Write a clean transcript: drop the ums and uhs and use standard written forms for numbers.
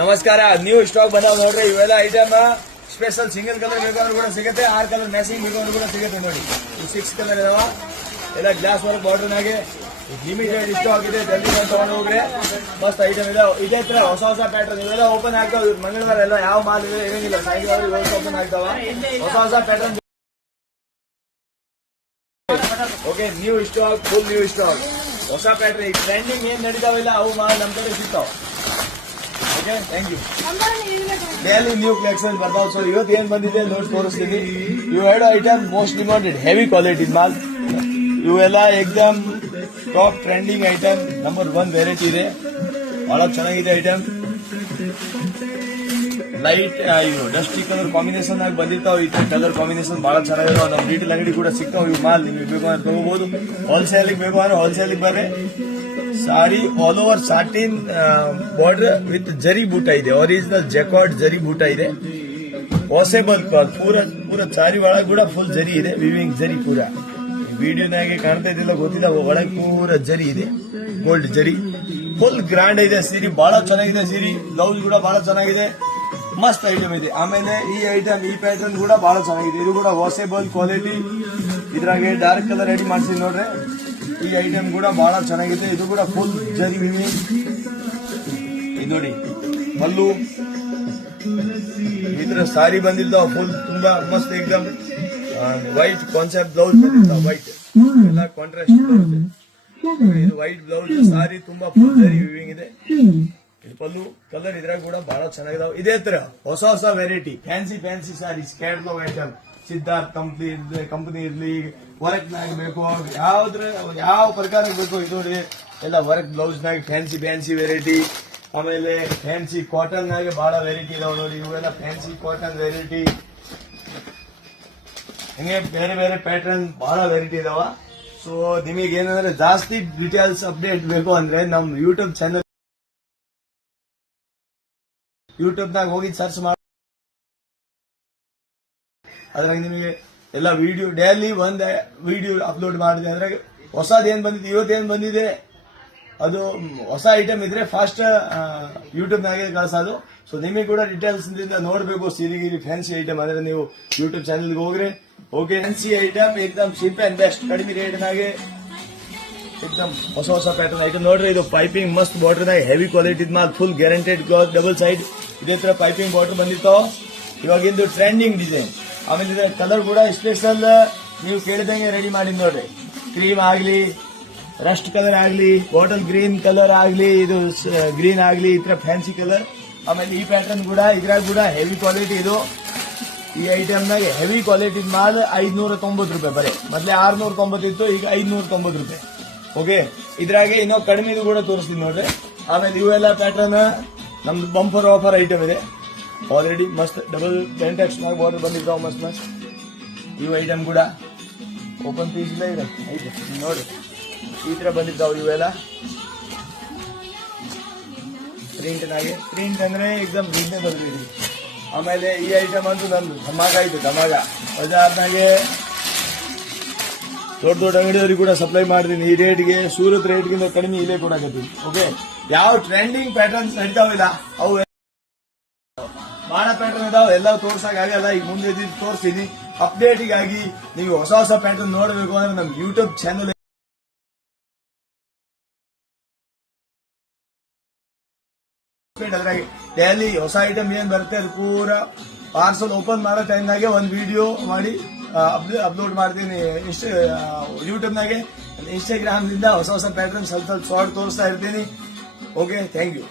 ನಮಸ್ಕಾರ. New stock ಬಂದಾವ್ ನೋಡ್ರಿ. ಇವೆಲ್ಲ ಐಟಮ್ ಸ್ಪೆಷಲ್ ಸಿಂಗಲ್ ಕಲರ್ ಬೇಕಾದ್ರೂ ಕೂಡ ಸಿಗುತ್ತೆ, 6 ಕಲರ್ ಮ್ಯಾಚಿಂಗ್ ಬೇಕಾದ್ರೂ ಕೂಡ ಸಿಗುತ್ತೆ ನೋಡಿ. 6 ಕಲರ್ ಇದಾವ, ಎಲ್ಲ ಗ್ಲಾಸ್ ವರ್ಕ್ ಬಾರ್ಡರ್ನಾಗೆ ಲಿಮಿಟೆಡ್ ಸ್ಟಾಕ್ ಇದೆ. ಜಲ್ದಿ ತಗೊಂಡು ಹೋಗ್ರಿ, ಮಸ್ತ್ ಐಟಮ್ ಇದೆ. ಇದೇ ತರ ಹೊಸ ಹೊಸ ಪ್ಯಾಟರ್ನ್ ಇವೆಲ್ಲ ಓಪನ್ ಆಗ್ತಾವ. ಮಂಗಳವಾರ ಎಲ್ಲ ಯಾವ ಮಾಲ್ ಇದೆ ಏನಿಲ್ಲ, ಸಾಯಂಕಾಲ ಓಪನ್ ಆಗ್ತಾವ ಹೊಸ ಹೊಸ pattern. Okay, new stock, full new stock, ಹೊಸ ಪ್ಯಾಟರ್ನ್. ಈ ಟ್ರೆಂಡಿಂಗ್ ಏನ್ ನಡೀತಾವಿಲ್ಲ ಅವು ಮಾಲ್ ನಮ್ ಕಡೆ ಸಿಗ್ತಾವ. Okay, thank you. Daily new collection ಬರ್ತಾವ. ಸೊ ಇವತ್ತು ಏನ್ ಬಂದಿದೆ ನೋಡಿ ತೋರಿಸ್ತೀನಿ. ಇವೆರಡು item most demanded heavy quality ಮಾಲ್. ಇವೆಲ್ಲ ಎಕ್ದಮ್ top trending item, number 1 variety ಇದೆ. ಬಹಳ ಚೆನ್ನಾಗಿದೆ ಐಟಮ್. ಲೈಟ್ ಇವು ಡಸ್ಟಿ ಕಲರ್ ಕಾಂಬಿನೇಷನ್ ಆಗಿ ಬಂದಿರ್ತಾವ. ಈ ಕಲರ್ ಕಾಂಬಿನೇಷನ್ ಬಹಳ ಚೆನ್ನಾಗಿದಾವ. ನಮ್ಮ ರೀಟೇಲ್ ಅಂಗಡಿ ಕೂಡ ಸಿಗ್ತಾವ. ಇವು ಮಾಲ್ ನಿಮಗೆ ಬೇಕು ಅಂದ್ರೆ ತಗೋಬಹುದು. ಹೋಲ್ಸೇಲ್ ಬೇಕು ಅಂದ್ರೆ ಹೋಲ್ಸೇಲ್ ಬರ್ರಿ. Sari all over satin border with zari buta ಇದೆ. ಒರಿಜಿನಲ್ ಜಕಾರ್ಡ್ ಜರಿ ಬೂಟ ಇದೆ. ವಾಷೇಬಲ್ ಪೂರ ಸಾರಿ ಒಳಗೆ ಕೂಡ ಫುಲ್ ಜರಿ ಇದೆ. ವಿವಿಂಗ್ ಜರಿ ಪೂರ ವಿಡಿಯೋನಾಗೆ ಕಾಣ್ತಾ ಇದ್ದಿಲ್ಲ ಗೊತ್ತಿಲ್ಲ, ಒಳಗೆ ಪೂರ ಜರಿ ಇದೆ, ಗೋಲ್ಡ್ ಜರಿ. ಫುಲ್ ಗ್ರ್ಯಾಂಡ್ ಇದೆ ಸೀರೆ, ಬಹಳ ಚೆನ್ನಾಗಿದೆ ಸೀರೆ. ಬ್ಲೌಸ್ ಕೂಡ ಬಹಳ ಚೆನ್ನಾಗಿದೆ, ಮಸ್ತ್ ಐಟಮ್ ಇದೆ. ಆಮೇಲೆ ಈ ಐಟಮ್ ಈ ಪ್ಯಾಟರ್ನ್ ಕೂಡ ಬಹಳ ಚೆನ್ನಾಗಿದೆ. ಇದು ಕೂಡ ವಾಷೇಬಲ್ ಕ್ವಾಲಿಟಿ. ಇದ್ರಾಗೆ ಡಾರ್ಕ್ ಕಲರ್ ರೆಡಿ ಮಾಡಿಸಿ ನೋಡ್ರಿ. ಈ ಐಟಮ್ ಕೂಡ ಬಹಳ ಚೆನ್ನಾಗಿದೆ. ಇದು ಕೂಡ ಫುಲ್ ಜರಿ ವಿವಿಂಗ್. ಇದು ನೋಡಿ ಮಲ್ಲು ಇದ್ರ ಸಾರಿ ಬಂದಿರ್ತಾವ ಫುಲ್ ತುಂಬಾ ಮಸ್ತ್ ಎಕ್ದಮ್ ವೈಟ್ ಕಾನ್ಸೆಪ್ಟ್ ಬ್ಲೌಸ್ ಬಂದಿರ್ತಾವ. ವೈಟ್ ಎಲ್ಲ ಕಾಂಟ್ರಾಸ್ಟ್ ಬ್ಲೌಸ್. ಇದು ವೈಟ್ ಬ್ಲೌಸ್, ಸಾರಿ ತುಂಬಾ ಫುಲ್ ಜರಿ ವಿವಿಂಗ್ ಇದೆ. ಇದು ಪಲ್ಲು ಕಲರ್ ಇದ್ರಾಗ ಕೂಡ ಬಹಳ ಚೆನ್ನಾಗಿದಾವ. ಇದೇ ತರ ಹೊಸ ಹೊಸ variety fancy sarees catalogue item Siddharth company ಇರ್ಲಿ, ವರ್ಕ್ ನಾಗ ಬೇಕು, ಯಾವ ಪ್ರಕಾರ ಬೇಕು ಇದು ನೋಡಿ. ಎಲ್ಲ ವರ್ಕ್ ಬ್ಲೌಸ್ ನಾಗ ಫ್ಯಾನ್ಸಿ ವೆರೈಟಿ. ಆಮೇಲೆ ಫ್ಯಾನ್ಸಿ ಕಾಟನ್ ನಾಗೆ ಬಹಳ ವೆರೈಟಿ ಇದಾವ ನೋಡಿ. ಇವೆಲ್ಲ ಫ್ಯಾನ್ಸಿ ಕಾಟನ್ ವೆರೈಟಿ. ಹಿಂಗೆ ಬೇರೆ ಬೇರೆ ಪ್ಯಾಟರ್ನ್ ಬಹಳ ವೆರೈಟಿ ಇದಾವ. ಸೊ ನಿಮಗೆ ಏನಂದ್ರೆ ಜಾಸ್ತಿ ಡೀಟೇಲ್ಸ್ ಅಪ್ಡೇಟ್ ಬೇಕು ಅಂದ್ರೆ ನಮ್ ಯೂಟ್ಯೂಬ್ ನಾಗ ಹೋಗಿ ಸರ್ಚ್ ಮಾಡಿ. ಅದ್ರಾಗ ನಿಮಗೆ ಎಲ್ಲ ವಿಡಿಯೋ ಡೈಲಿ ಒಂದ್ ವಿಡಿಯೋ ಅಪ್ಲೋಡ್ ಮಾಡಿದೆ. ಅದ್ರಾಗ ಹೊಸದ್ ಏನ್ ಬಂದಿದೆ, ಇವತ್ತೇನ್ ಬಂದಿದೆ, ಅದು ಹೊಸ ಐಟಮ್ ಇದ್ರೆ ಫಾಸ್ಟ್ ಯೂಟ್ಯೂಬ್ ನಾಗೆ ಕಳ್ಸೋದು. ಸೊ ನಿಮಗೆ ಕೂಡ ಡೀಟೇಲ್ಸ್ ನೋಡ್ಬೇಕು ಸೀರೆಗಿರಿ ಫ್ಯಾನ್ಸಿ ಐಟಮ್ ಅಂದ್ರೆ ನೀವು ಯೂಟ್ಯೂಬ್ ಚಾನೆಲ್ಗೆ ಹೋಗ್ರಿ. ಓಕೆ, ಫ್ಯಾನ್ಸಿ ಐಟಮ್ ಎಕ್ದಮ್ ಚೀಪ್ ಅಂಡ್ ಬೆಸ್ಟ್, ಕಡಿಮೆ ರೇಟ್ ನಾಗೆ ಎಕ್ದಮ್ ಹೊಸ ಪ್ಯಾಟರ್ನ್ ಐಟಮ್ ನೋಡ್ರಿ. ಇದು ಪೈಪಿಂಗ್ ಮಸ್ತ್ ಬಾರ್ಡರ್ ನಾಗ heavy quality mall, full guaranteed cloth, double side. ಇದೇ ತರ ಪೈಪಿಂಗ್ ಬಾರ್ಡರ್ ಬಂದಿರ್ತಾವ. ಇವಾಗಿಂದು ಟ್ರೆಂಡಿಂಗ್ ಡಿಸೈನ್. ಆಮೇಲೆ ಇದರ ಕಲರ್ ಕೂಡ ಸ್ಪೆಷಲ್ ನೀವು ಕೇಳಿದಂಗೆ ರೆಡಿ ಮಾಡಿ ನೋಡ್ರಿ. ಕ್ರೀಮ್ ಆಗ್ಲಿ, ರಸ್ಟ್ ಕಲರ್ ಆಗ್ಲಿ, ಬಾಟಲ್ ಗ್ರೀನ್ ಕಲರ್ ಆಗ್ಲಿ, ಇದು ಗ್ರೀನ್ ಆಗ್ಲಿ, ಈ ತರ ಫ್ಯಾನ್ಸಿ ಕಲರ್. ಆಮೇಲೆ ಈ ಪ್ಯಾಟರ್ನ್ ಕೂಡ ಇದ್ರಾಗ ಕೂಡ ಹೆವಿ ಕ್ವಾಲಿಟಿ. ಇದು ಈ ಐಟಮ್ ನಾಗ ಹೆವಿ ಕ್ವಾಲಿಟಿ ಮಾಲ್ 590 ರೂಪಾಯಿ ಬರೀ. ಮೊದಲೇ 690 ಇತ್ತು, ಈಗ 590 ರೂಪಾಯಿ. ಓಕೆ, ಇದ್ರಾಗೆ ಇನ್ನೂ ಕಡಿಮೆ ಕೂಡ ತೋರಿಸ್ತೀನಿ ನೋಡ್ರಿ. ಆಮೇಲೆ ಇವೆಲ್ಲ ಪ್ಯಾಟರ್ನ್ ನಮ್ದು ಬಂಪರ್ ಆಫರ್ ಐಟಮ್ ಇದೆ. ಆಲ್ರೆಡಿ ಮಸ್ತ್ ಡಬಲ್ ಟೆಕ್ಸ್ಟ್ ಬಾರ್ಡರ್ ಬಂದಿದ್ದಾವ ಮಸ್ತ್. ಇವು ಐಟಮ್ ಕೂಡ ಓಪನ್ ಪೀಸ್ ಇಲ್ಲ ಇದೆ ನೋಡ್ರಿ. ಈ ತರ ಬಂದಿದ್ದಾವೆ ಇವೆಲ್ಲ ಪ್ರಿಂಟ್ ಅಂದ್ರೆ ಎಕ್ದಮ್ ರೀಸನೇಬಲ್ ಇದೆ. ಆಮೇಲೆ ಈ ಐಟಮ್ ಅಂತೂ ನಮ್ದು ಧಮಾಗ ಆಯ್ತು, ಧಮಾಗ. ಬಜಾರ್ನಾಗೆ ದೊಡ್ಡ ಅಂಗಡಿಯವ್ರಿಗೆ ಕೂಡ ಸಪ್ಲೈ ಮಾಡ್ತೀನಿ. ಈ ರೇಟ್ಗೆ ಸೂರತ್ ರೇಟ್ಗಿಂತ ಕಡಿಮೆ ಇಲ್ಲೇ ಕೊಡಕತ್ತೀನಿ. ಓಕೆ, ಯಾವ ಟ್ರೆಂಡಿಂಗ್ ಪ್ಯಾಟರ್ನ್ಸ್ ನಡೀತಾವಿಲ್ಲ ಅವು ಬಹಳ ಪ್ಯಾಟರ್ನ್ ಇದಾವೆ. ಎಲ್ಲ ತೋರ್ಸಕ್ಕಾಗಲ್ಲ, ಈಗ ಮುಂದೆ ತೋರಿಸ್ತೀನಿ. ಅಪ್ಡೇಟಿಗಾಗಿ ನೀವು ಹೊಸ ಪ್ಯಾಟರ್ನ್ ನೋಡಬೇಕು ಅಂದ್ರೆ ನಮ್ ಯೂಟ್ಯೂಬ್ ಚಾನಲ್ ಅದ್ರಾಗೆ ಡೈಲಿ ಹೊಸ ಐಟಮ್ ಏನ್ ಬರುತ್ತೆ ಅದು ಪೂರ ಪಾರ್ಸಲ್ ಓಪನ್ ಮಾಡೋ ಟೈಮ್ನಾಗೆ ಒಂದು ವಿಡಿಯೋ ಮಾಡಿ ಅಪ್ಲೋಡ್ ಮಾಡ್ತೀನಿ ಯೂಟ್ಯೂಬ್ನಾಗೆ. ಇನ್ಸ್ಟಾಗ್ರಾಮ್ ದಿಂದ ಹೊಸ ಪ್ಯಾಟರ್ನ್ ಸ್ವಲ್ಪ ಶಾರ್ಟ್ ತೋರಿಸ್ತಾ ಇರ್ತೀನಿ. Okay, thank you.